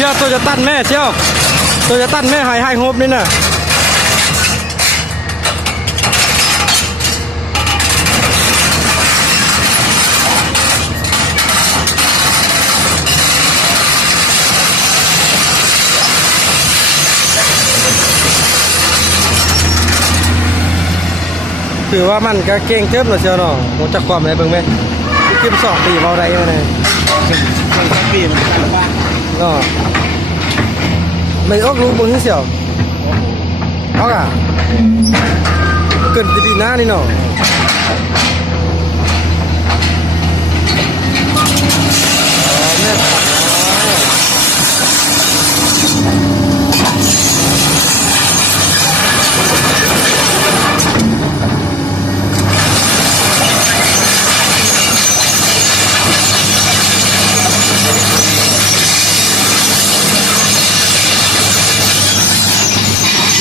ชี่ยวตัวจะตั้นแม่เชี่ยวตัวจะตั้นแม่หายโฮบนี่น่ะถือว่ามันก็เก่งเติบหน่อยเชียวเนาะผมจักความไหนเบิ่งไหมขึ้น2 ปีเบาได้ยังไง2 ปีมันกันบ้านเนาะไม่ออกลูกบนนี้เชียวออกอ่ะเกินปีหน้านี่เนาะแม่